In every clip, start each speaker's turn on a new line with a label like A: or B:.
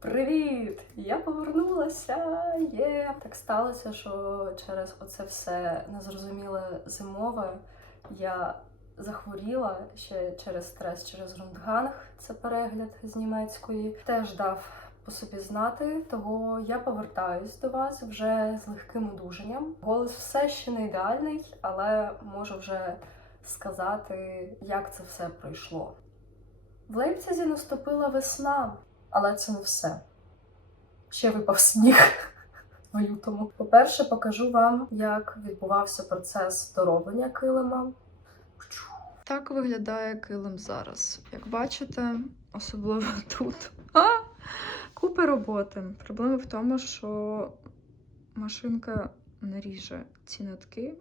A: Привіт! Я повернулася! Є! Так сталося, що через оце все незрозуміле зимове я захворіла ще через стрес, через рундганг. Це перегляд з німецької. Теж дав по собі знати, того я повертаюсь до вас вже з легким одужанням. Голос все ще не ідеальний, але можу вже сказати, як це все пройшло. В Лейпцизі наступила весна, але це не все. Ще випав сніг в лютому. По-перше, покажу вам, як відбувався процес дороблення килима.
B: Так виглядає килим зараз. Як бачите, особливо тут. А! Купа роботи. Проблема в тому, що машинка не ріже ці нитки,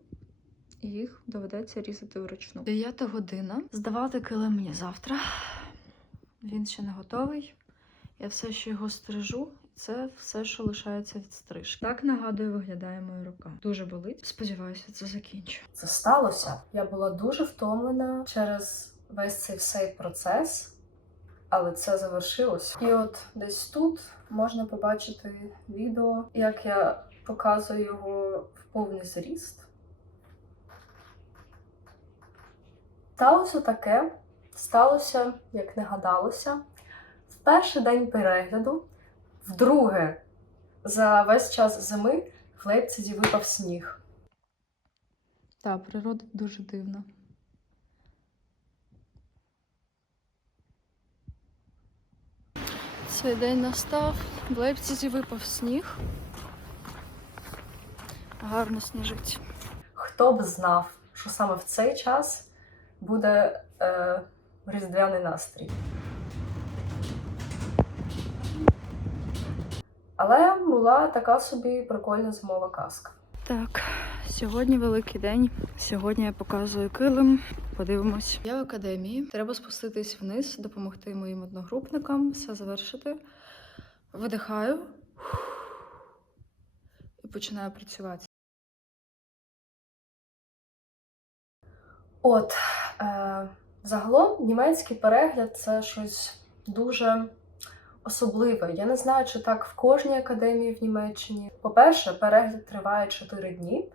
B: і їх доведеться різати вручну. Дев'ята година. Здавати килим мені завтра. Він ще не готовий. Я все ще його стрижу. Це все, що лишається від стрижки. Так нагадую, виглядає моя рука. Дуже болить. Сподіваюся, це закінчу.
A: Це сталося. Я була дуже втомлена через весь цей всей процес, але це завершилось. І от десь тут можна побачити відео, як я показую його в повний зріст. Сталося таке, сталося, як не гадалося. Перший день перегляду, вдруге, за весь час зими в Лейпцизі випав сніг.
B: Так, природа дуже дивна. Цей день настав. В Лейпцизі випав сніг. Гарно сніжить.
A: Хто б знав, що саме в цей час буде е, різдвяний настрій. Але була така собі прикольна зимова казка.
B: Так, сьогодні великий день. Сьогодні я показую килим. Подивимось. Я в академії. Треба спуститись вниз, допомогти моїм одногрупникам, все завершити. Видихаю і починаю працювати.
A: От, е, загалом німецький перегляд це щось дуже особливе. Я не знаю, чи так в кожній академії в Німеччині. По-перше, перегляд триває 4 дні.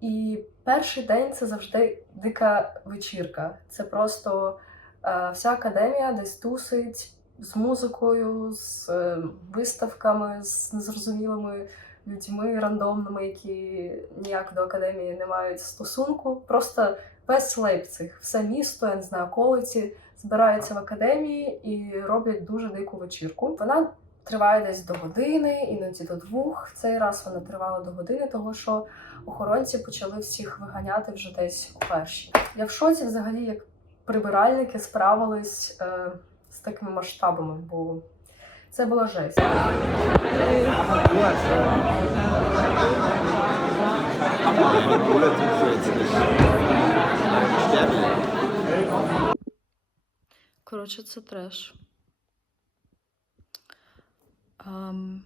A: І перший день це завжди дика вечірка. Це просто е, вся академія десь тусить з музикою, з е, виставками, з незрозумілими людьми рандомними, які ніяк до академії не мають стосунку. Просто весь Лейпциг, все місто, я не знаю, околиці збираються в академії і роблять дуже дику вечірку. Вона триває десь до години, іноді до двох. В Цей раз вона тривала до години, тому що охоронці почали всіх виганяти вже десь у першій. Я в шоці взагалі, як прибиральники справились е, з такими масштабами, бо це була жесть.
B: Коротше, це треш. Ем,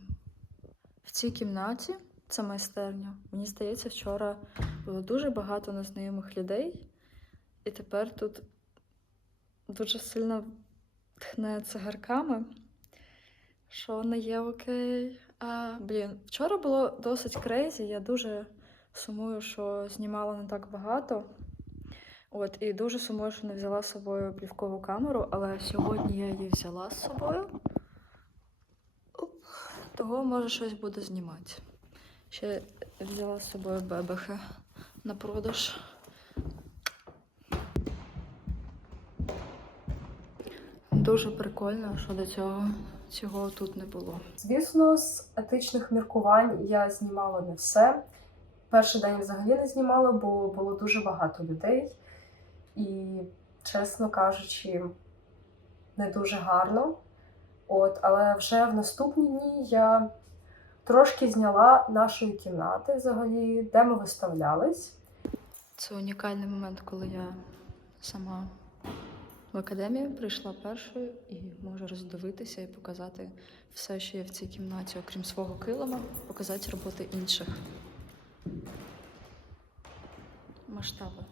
B: в цій кімнаті, це майстерня, мені здається, вчора було дуже багато незнайомих людей, і тепер тут дуже сильно тхне цигарками, що не є окей. А, блін, вчора було досить крейзі, я дуже сумую, що знімала не так багато. От, і дуже сумую, що не взяла з собою плівкову камеру, але сьогодні я її взяла з собою. Того може щось буду знімати. Ще взяла з собою бебехи на продаж. Дуже прикольно, що до цього цього тут не було.
A: Звісно, з етичних міркувань я знімала не все. Перший день взагалі не знімала, бо було дуже багато людей. І, чесно кажучи, не дуже гарно. От, але вже в наступні дні я трошки зняла нашої кімнати, взагалі, де ми виставлялись.
B: Це унікальний момент, коли я сама в академію прийшла першою і можу роздивитися і показати все, що є в цій кімнаті, окрім свого килима, показати роботи інших. Масштаби.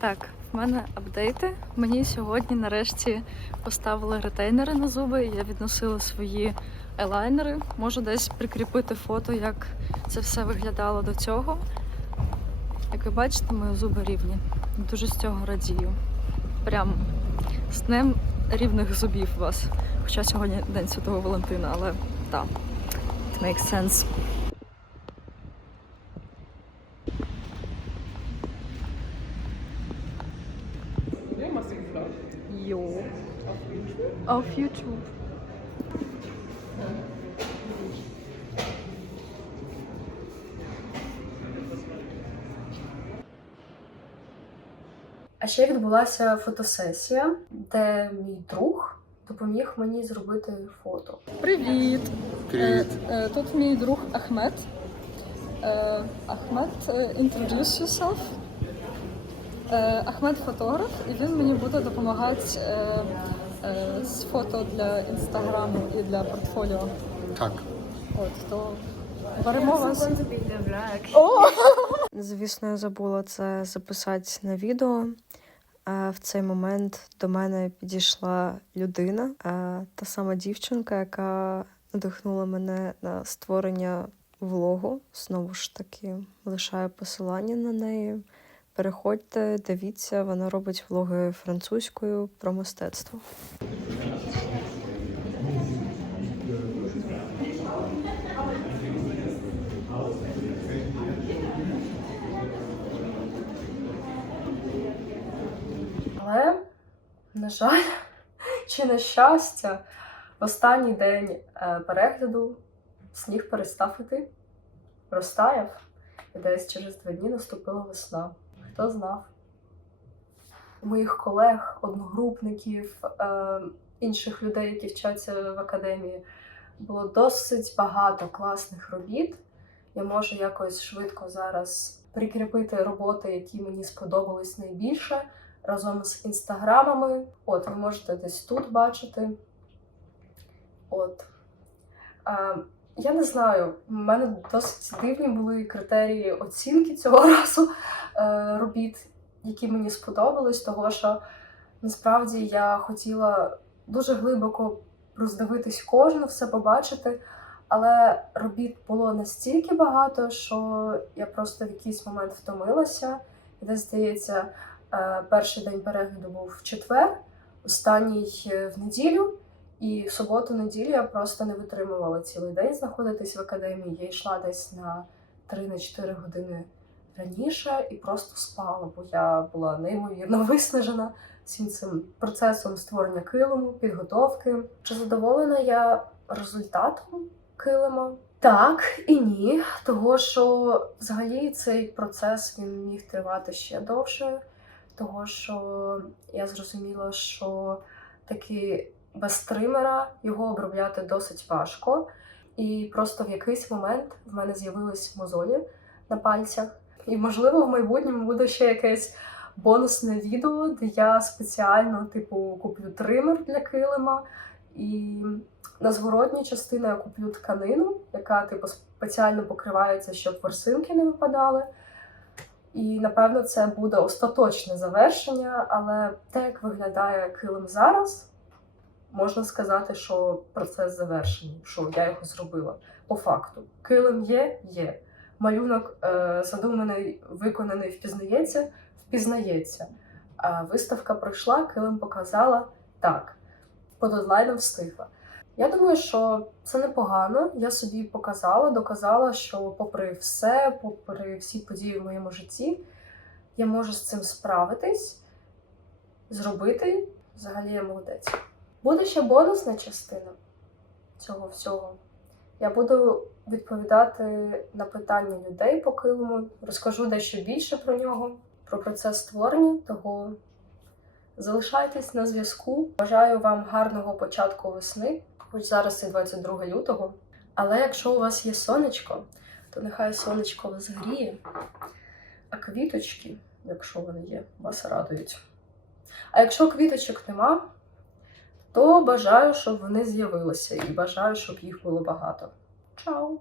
B: Так, в мене апдейти. Мені сьогодні нарешті поставили ретейнери на зуби. Я відносила свої елайнери. Можу десь прикріпити фото, як це все виглядало до цього. Як ви бачите, мої зуби рівні. Дуже з цього радію. Прям з днем рівних зубів вас. Хоча сьогодні День Святого Валентина, але так, it makes sense. Auf YouTube.
A: А ще відбулася фотосесія, де мій друг допоміг мені зробити фото.
B: Привіт!
C: Привіт.
B: Е, е, Тут мій друг Ахмед. Е, Ахмед, introduce yourself. Ахмед фотограф, і він мені буде допомагати з фото для інстаграму і для портфоліо.
C: Так.
B: От то беремо вас.
D: Звісно, я забула це записати на відео. Е, В цей момент до мене підійшла людина, е, та сама дівчинка, яка надихнула мене на створення влогу. Знову ж таки, лишаю посилання на неї. Переходьте, дивіться, вона робить влоги французькою про мистецтво.
A: Але, на жаль, чи на щастя, в останній день е, перегляду сніг перестав іти, розтаяв, і десь через два дні наступила весна. Хто знав? Моїх колег, одногрупників, е, інших людей, які вчаться в академії, було досить багато класних робіт. Я можу якось швидко зараз прикріпити роботи, які мені сподобались найбільше разом з інстаграмами. От, ви можете десь тут бачити. От. Я не знаю, в мене досить дивні були критерії оцінки цього разу е, робіт, які мені сподобались, того що насправді я хотіла дуже глибоко роздивитись кожну, все побачити. Але робіт було настільки багато, що я просто в якийсь момент втомилася. Десь здається, Е, Перший день перегляду був в четвер, останній е, в неділю, і в суботу-неділю я просто не витримувала цілий день знаходитись в академії. Я йшла десь на 3-4 години раніше і просто спала, бо я була неймовірно виснажена всім цим процесом створення килиму, підготовки. Чи задоволена я результатом килима? Так і ні, того що взагалі цей процес він міг тривати ще довше того що я зрозуміла, що таки без тримера його обробляти досить важко. І просто в якийсь момент в мене з'явились мозолі на пальцях. І, можливо, в майбутньому буде ще якесь бонусне відео, де я спеціально, типу, куплю тример для килима. І на зворотній частині я куплю тканину, яка, типу, спеціально покривається, щоб ворсинки не випадали. І напевно це буде остаточне завершення, але те, як виглядає килим зараз, можна сказати, що процес завершений, що я його зробила. По факту, килим є, є. Малюнок е, задуманий, виконаний, впізнається, впізнається. А виставка пройшла, килим показала так, по дедлайнам встигла. Я думаю, що це непогано. Я собі показала, доказала, що попри все, попри всі події в моєму житті, я можу з цим справитись, зробити. Взагалі я молодець. Буде ще бонусна частина цього всього. Я буду відповідати на питання людей по килиму, розкажу дещо більше про нього, про процес створення того. Залишайтесь на зв'язку. Бажаю вам гарного початку весни хоч зараз і 22 лютого. Але якщо у вас є сонечко, то нехай сонечко вас гріє, а квіточки, якщо вони є, вас радують. А якщо квіточок нема, то бажаю, щоб вони з'явилися, і бажаю, щоб їх було багато. Чао!